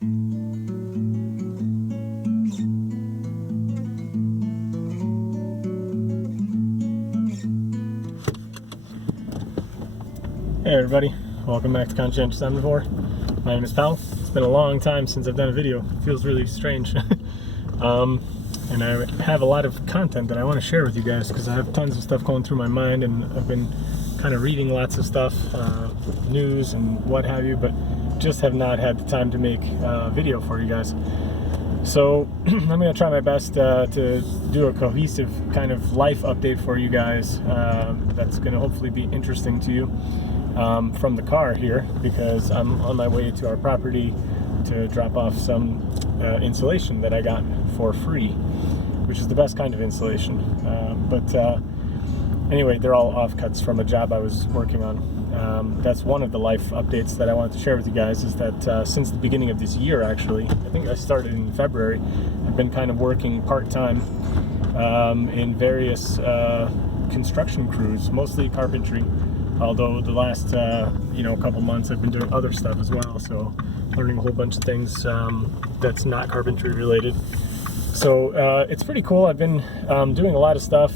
Hey everybody, welcome back to Conscientious Omnivore. My name is Pal. It's been a long time since I've done a video. It feels really strange. And I have a lot of content that I want to share with you guys because I have tons of stuff going through my mind, and I've been kind of reading lots of stuff, news and what have you, but just have not had the time to make a video for you guys. So I'm going to try my best to do a cohesive kind of life update for you guys that's going to hopefully be interesting to you from the car here, because I'm on my way to our property to drop off some insulation that I got for free, which is the best kind of insulation. Anyway, they're all offcuts from a job I was working on. That's one of the life updates that I wanted to share with you guys, is that since the beginning of this year, actually, I think I started in February, I've been kind of working part-time in various construction crews, mostly carpentry, although the last couple months I've been doing other stuff as well, so learning a whole bunch of things that's not carpentry related. So it's pretty cool. I've been doing a lot of stuff.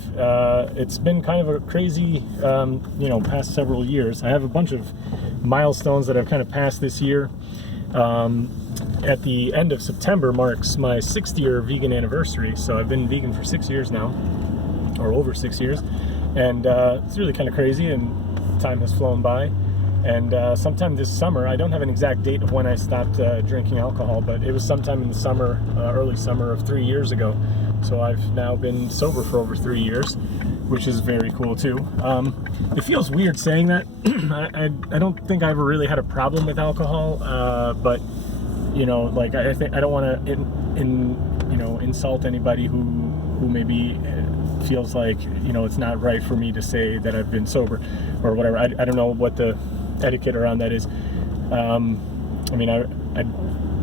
It's been kind of a crazy, past several years. I have a bunch of milestones that I've kind of passed this year. At the end of September marks my 6th year vegan anniversary. So I've been vegan for 6 years now, or over 6 years. And it's really kind of crazy, and time has flown by. And sometime this summer, I don't have an exact date of when I stopped drinking alcohol, but it was sometime in the summer, early summer of 3 years ago. So I've now been sober for over 3 years, which is very cool too. It feels weird saying that. I don't think I ever really had a problem with alcohol, but I don't want to insult anybody who maybe feels like it's not right for me to say that I've been sober or whatever. I don't know what the etiquette around that is. I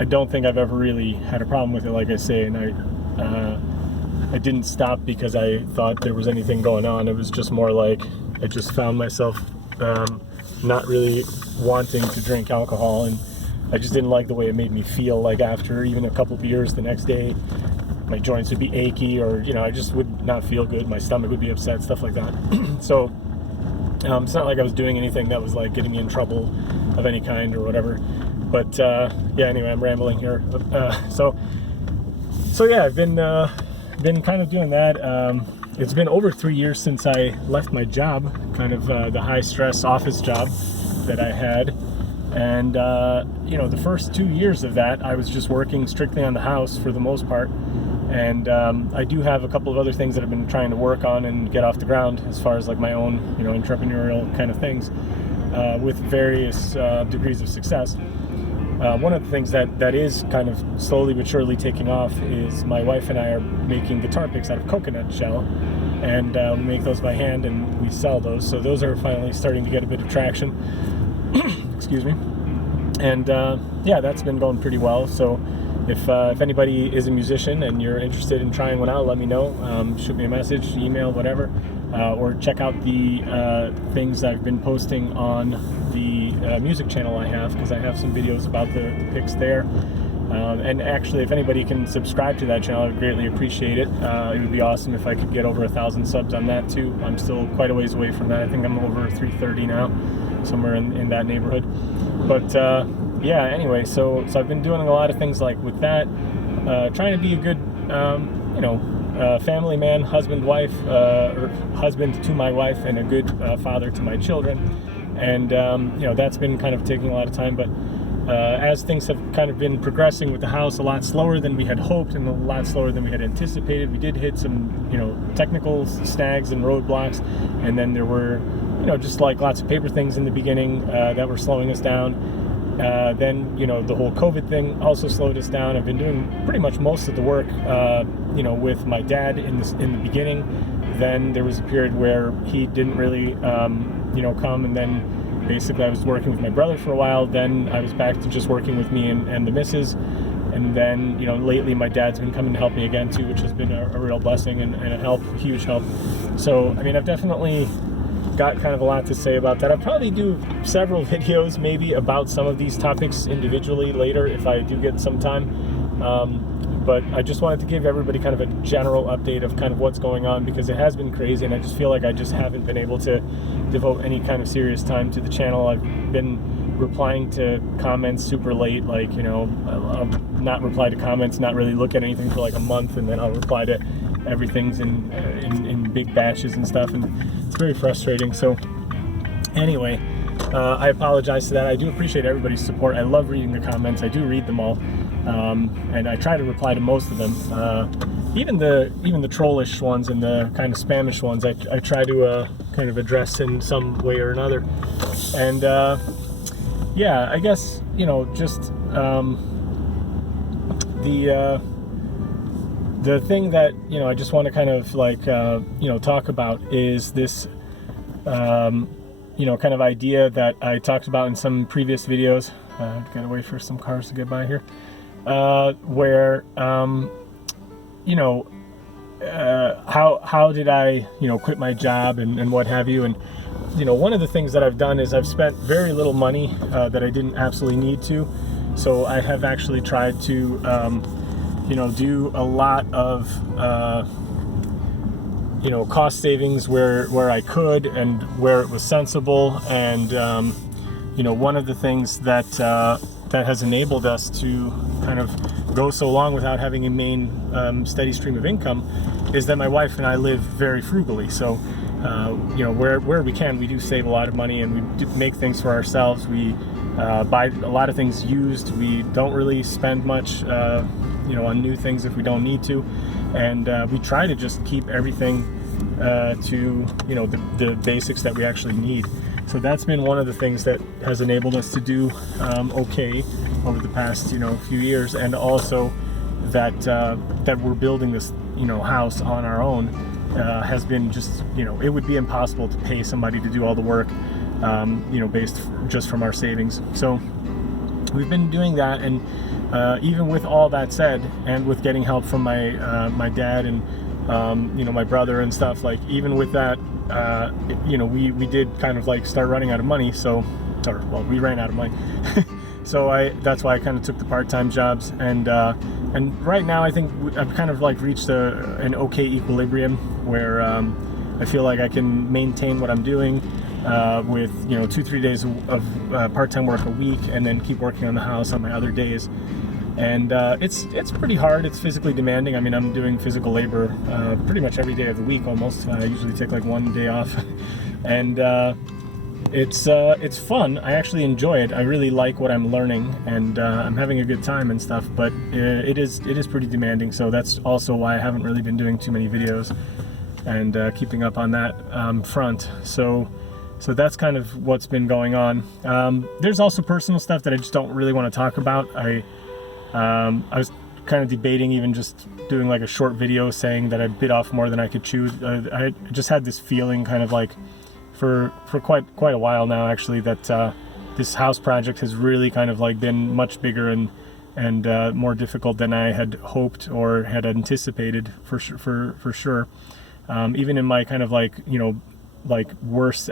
don't think I've ever really had a problem with it, like I say, and I didn't stop because I thought there was anything going on. It was just more like I just found myself not really wanting to drink alcohol, and I just didn't like the way it made me feel. Like after even a couple beers the next day, my joints would be achy, or I just would not feel good. My stomach would be upset, stuff like that. So it's not like I was doing anything that was like getting me in trouble of any kind or whatever. But anyway, I'm rambling here. So yeah, I've been kind of doing that. It's been over 3 years since I left my job, kind of the high stress office job that I had. And the first 2 years of that, I was just working strictly on the house for the most part. And I do have a couple of other things that I've been trying to work on and get off the ground, as far as like my own, entrepreneurial kind of things, with various degrees of success. One of the things that is kind of slowly but surely taking off is my wife and I are making guitar picks out of coconut shell, and we make those by hand and we sell those. So those are finally starting to get a bit of traction. Excuse me. And that's been going pretty well. So if anybody is a musician and you're interested in trying one out, let me know. Shoot me a message, email, whatever, or check out the things I've been posting on the music channel I have, because I have some videos about the picks there. And actually, if anybody can subscribe to that channel, I would greatly appreciate it. It would be awesome if I could get over 1,000 subs on that too. I'm still quite a ways away from that. I think I'm over 330 now, somewhere in that neighborhood. But anyway, so I've been doing a lot of things like with that, trying to be a good, family man, husband, wife, or husband to my wife, and a good father to my children. And that's been kind of taking a lot of time, but as things have kind of been progressing with the house a lot slower than we had hoped and a lot slower than we had anticipated. We did hit some technical snags and roadblocks, and then there were just like lots of paper things in the beginning that were slowing us down. Then the whole COVID thing also slowed us down. I've been doing pretty much most of the work with my dad in the beginning. Then there was a period where he didn't really come, and then basically I was working with my brother for a while. Then I was back to just working with me and the missus. And then lately my dad's been coming to help me again too, which has been a real blessing and a huge help. So I've definitely got kind of a lot to say about that. I'll probably do several videos maybe about some of these topics individually later if I do get some time. But I just wanted to give everybody kind of a general update of kind of what's going on, because it has been crazy, and I just feel like I just haven't been able to devote any kind of serious time to the channel. I've been replying to comments super late, like, you know, I'll not reply to comments, not really look at anything for like a month, and then I'll reply to everything's in big batches and stuff, and it's very frustrating. So anyway, I apologize to that. I do appreciate everybody's support. I love reading the comments. I do read them all, and I try to reply to most of them. Even the trollish ones and the kind of spamish ones, I try to kind of address in some way or another. And yeah, I guess, you know, just the thing that, you know, I just want to kind of like you know, talk about is this you know, kind of idea that I talked about in some previous videos. Gotta wait for some cars to get by here. Where you know, how did I, you know, quit my job and what have you. And you know, one of the things that I've done is I've spent very little money that I didn't absolutely need to. So I have actually tried to you know, do a lot of you know, cost savings where I could and where it was sensible. And you know, one of the things that that has enabled us to kind of go so long without having a main steady stream of income is that my wife and I live very frugally. So you know, where we can, we do save a lot of money, and we do make things for ourselves. We buy a lot of things used. We don't really spend much you know, on new things if we don't need to, and we try to just keep everything to, you know, the basics that we actually need. So that's been one of the things that has enabled us to do okay over the past, you know, few years, and also that that we're building this, you know, house on our own has been just, you know, it would be impossible to pay somebody to do all the work, you know, based just from our savings. So we've been doing that, and even with all that said, and with getting help from my my dad and you know, my brother and stuff, like even with that, you know, we did kind of like start running out of money. So, or well, we ran out of money. So that's why I kind of took the part-time jobs, and right now I think I've kind of like reached an okay equilibrium where I feel like I can maintain what I'm doing with, you know, 2-3 days of part-time work a week, and then keep working on the house on my other days. And it's pretty hard. It's physically demanding. I mean, I'm doing physical labor pretty much every day of the week almost. I usually take like one day off, and it's fun. I actually enjoy it. I really like what I'm learning, and I'm having a good time and stuff. But it is pretty demanding. So that's also why I haven't really been doing too many videos and keeping up on that front. So that's kind of what's been going on. There's also personal stuff that I just don't really want to talk about. I was kind of debating even just doing like a short video saying that I bit off more than I could chew. I just had this feeling kind of like for quite a while now, actually, that this house project has really kind of like been much bigger and more difficult than I had hoped or had anticipated for sure. Even in my kind of like, you know, like worst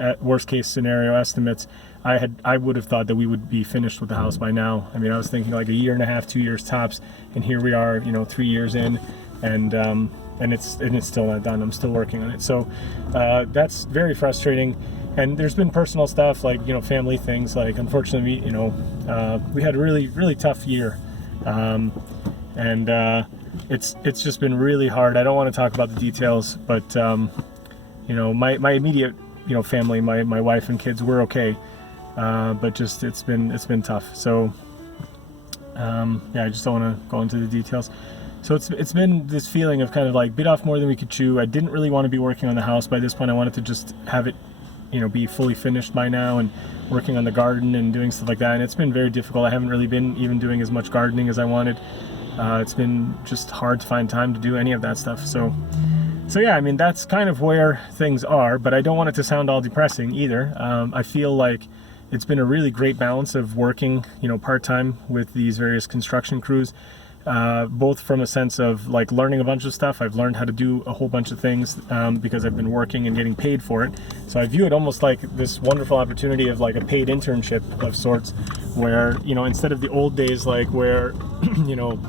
case scenario estimates, I would have thought that we would be finished with the house by now. I mean, I was thinking like 1.5 years, 2 years tops, and here we are, you know, 3 years in, and it's still not done. I'm still working on it. So that's very frustrating. And there's been personal stuff, like, you know, family things. Like, unfortunately, you know, we had a really tough year, and it's just been really hard. I don't want to talk about the details, but you know, my immediate, you know, family, my wife and kids, were okay. But just it's been tough. So yeah, I just don't want to go into the details. So it's been this feeling of kind of like bit off more than we could chew. I didn't really want to be working on the house by this point. I wanted to just have it, you know, be fully finished by now, and working on the garden and doing stuff like that. And it's been very difficult. I haven't really been even doing as much gardening as I wanted. It's been just hard to find time to do any of that stuff. So yeah, I mean, that's kind of where things are, but I don't want it to sound all depressing either. I feel like it's been a really great balance of working, you know, part-time with these various construction crews, both from a sense of like learning a bunch of stuff. I've learned how to do a whole bunch of things because I've been working and getting paid for it. So I view it almost like this wonderful opportunity of like a paid internship of sorts, where, you know, instead of the old days, like where, you know,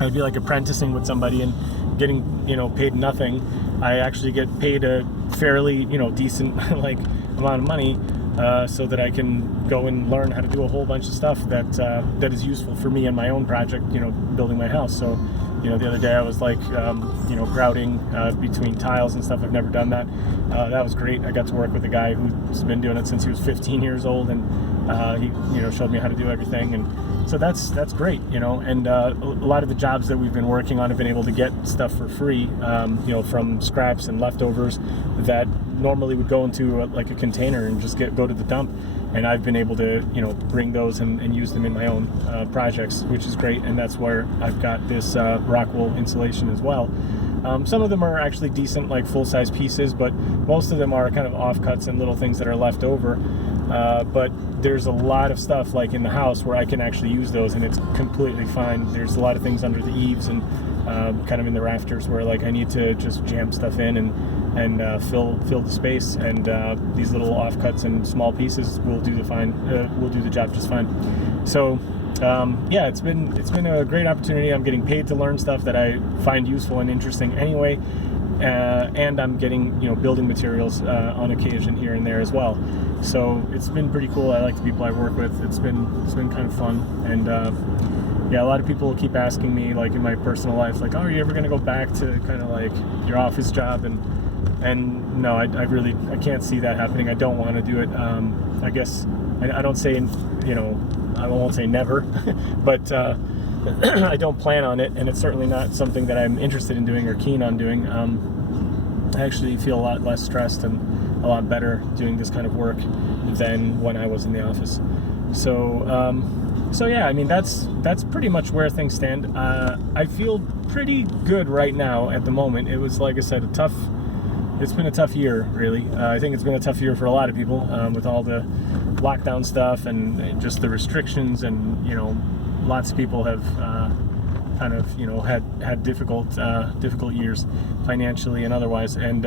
I'd be like apprenticing with somebody and getting, you know, paid nothing. I actually get paid a fairly, you know, decent like amount of money, so that I can go and learn how to do a whole bunch of stuff that that is useful for me in my own project, you know, building my house. So, you know, the other day I was like, you know, grouting between tiles and stuff. I've never done that. That was great. I got to work with a guy who's been doing it since he was 15 years old, and he, you know, showed me how to do everything. And so that's great, you know. And a lot of the jobs that we've been working on have been able to get stuff for free, you know, from scraps and leftovers that normally would go into like a container and just go to the dump. And I've been able to, you know, bring those and use them in my own projects, which is great. And that's where I've got this rock wool insulation as well. Some of them are actually decent, like full-size pieces, but most of them are kind of offcuts and little things that are left over. But there's a lot of stuff like in the house where I can actually use those, and it's completely fine. There's a lot of things under the eaves and kind of in the rafters where like I need to just jam stuff in and fill the space, and these little offcuts and small pieces will do the job just fine. So yeah, it's been a great opportunity. I'm getting paid to learn stuff that I find useful and interesting anyway, and I'm getting, you know, building materials on occasion here and there as well. So it's been pretty cool. I like the people I work with. It's been kind of fun. And yeah, a lot of people keep asking me, like in my personal life, like, oh, are you ever going to go back to kind of like your office job? And no, I can't see that happening. I don't want to do it. I guess I don't say, you know, I won't say never, but I don't plan on it, and it's certainly not something that I'm interested in doing or keen on doing. I actually feel a lot less stressed and a lot better doing this kind of work than when I was in the office. So yeah, I mean, that's pretty much where things stand. I feel pretty good right now at the moment. It was, like I said, it's been a tough year, really. I think it's been a tough year for a lot of people with all the lockdown stuff and just the restrictions, and, you know, lots of people have kind of, you know, had difficult years financially and otherwise. And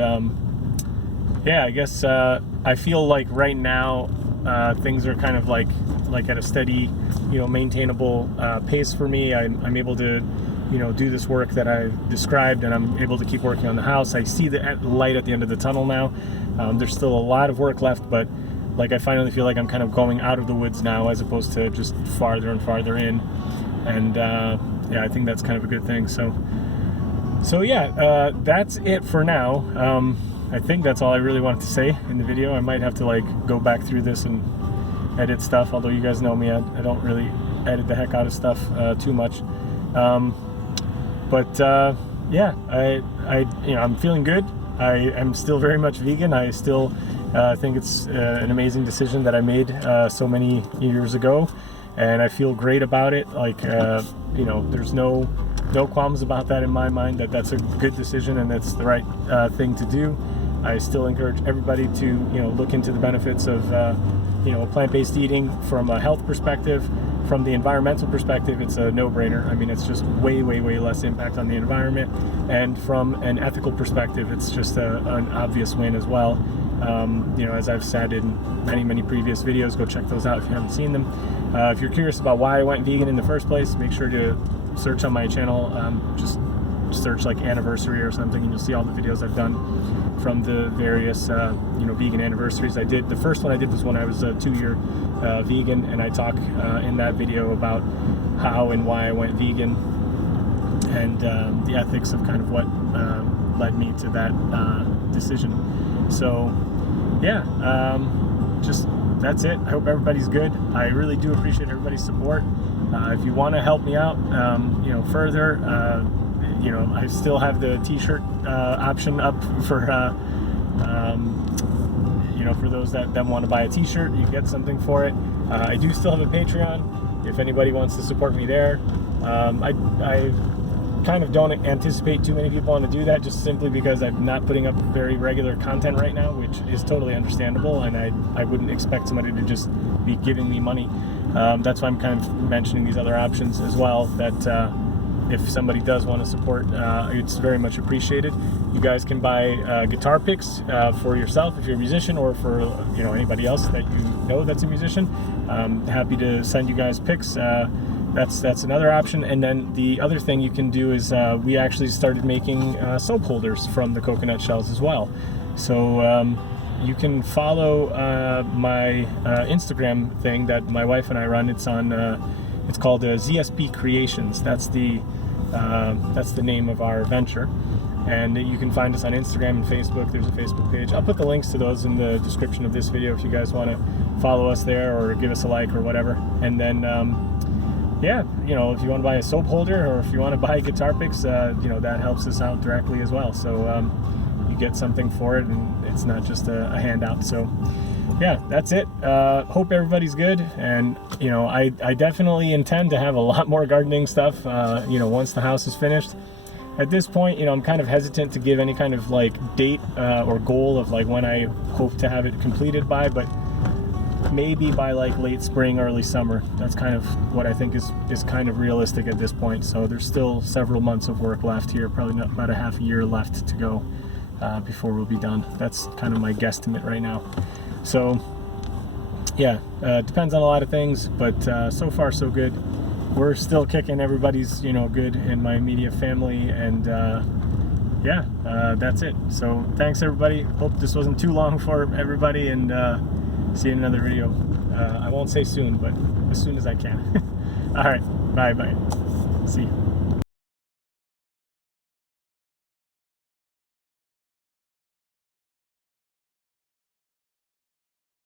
yeah, I guess I feel like right now things are kind of like at a steady, you know, maintainable pace for me. I'm able to, you know, do this work that I described, and I'm able to keep working on the house. I see the light at the end of the tunnel now. There's still a lot of work left, but like I finally feel like I'm kind of going out of the woods now, as opposed to just farther and farther in. And yeah, I think that's kind of a good thing. So yeah, that's it for now. I think that's all I really wanted to say in the video. I might have to like go back through this and edit stuff, although you guys know me, I don't really edit the heck out of stuff too much. But yeah, you know, I'm feeling good. I am still very much vegan. I still think it's an amazing decision that I made so many years ago, and I feel great about it. Like, you know, there's no qualms about that in my mind, that's a good decision and that's the right thing to do. I still encourage everybody to, you know, look into the benefits of, you know, plant-based eating from a health perspective. From the environmental perspective, it's a no-brainer. I mean, it's just way less impact on the environment. And from an ethical perspective, it's just an obvious win as well. You know, as I've said in many previous videos, go check those out if you haven't seen them. If you're curious about why I went vegan in the first place, make sure to search on my channel. Just search like anniversary or something, and you'll see all the videos I've done from the various you know, vegan anniversaries I did. The first one I did was when I was a 2-year vegan, and I talk in that video about how and why I went vegan, and the ethics of kind of what led me to that decision. So yeah, just that's it. I hope everybody's good. I really do appreciate everybody's support. If you want to help me out, you know, further, you know, I still have the t-shirt option up for you know, for those that want to buy a t-shirt, you get something for it. I do still have a Patreon if anybody wants to support me there. I kind of don't anticipate too many people want to do that, just simply because I'm not putting up very regular content right now, which is totally understandable, and I wouldn't expect somebody to just be giving me money. That's why I'm kind of mentioning these other options as well, that if somebody does want to support, it's very much appreciated. You guys can buy guitar picks for yourself if you're a musician, or for anybody else that you know that's a musician. Happy to send you guys picks. That's another option. And then the other thing you can do is we actually started making soap holders from the coconut shells as well. So you can follow my Instagram thing that my wife and I run. It's on. It's called ZSP Creations. That's the name of our venture. And you can find us on Instagram and Facebook. There's a Facebook page. I'll put the links to those in the description of this video if you guys want to follow us there or give us a like or whatever. And then, yeah, if you want to buy a soap holder or if you want to buy guitar picks, that helps us out directly as well. So you get something for it, and it's not just a handout. So yeah, that's it. Hope everybody's good. And, I definitely intend to have a lot more gardening stuff, once the house is finished. At this point, I'm kind of hesitant to give any kind of date or goal of when I hope to have it completed by, but maybe by late spring, early summer. That's kind of what I think is kind of realistic at this point. So there's still several months of work left here, probably not about a half a year left to go before we'll be done. That's kind of my guesstimate right now. So yeah, depends on a lot of things, but so far so good. We're still kicking. Everybody's good in my immediate family, and yeah, that's it. So thanks everybody. Hope this wasn't too long for everybody, and see you in another video. I won't say soon, but as soon as I can. All right, bye. See you.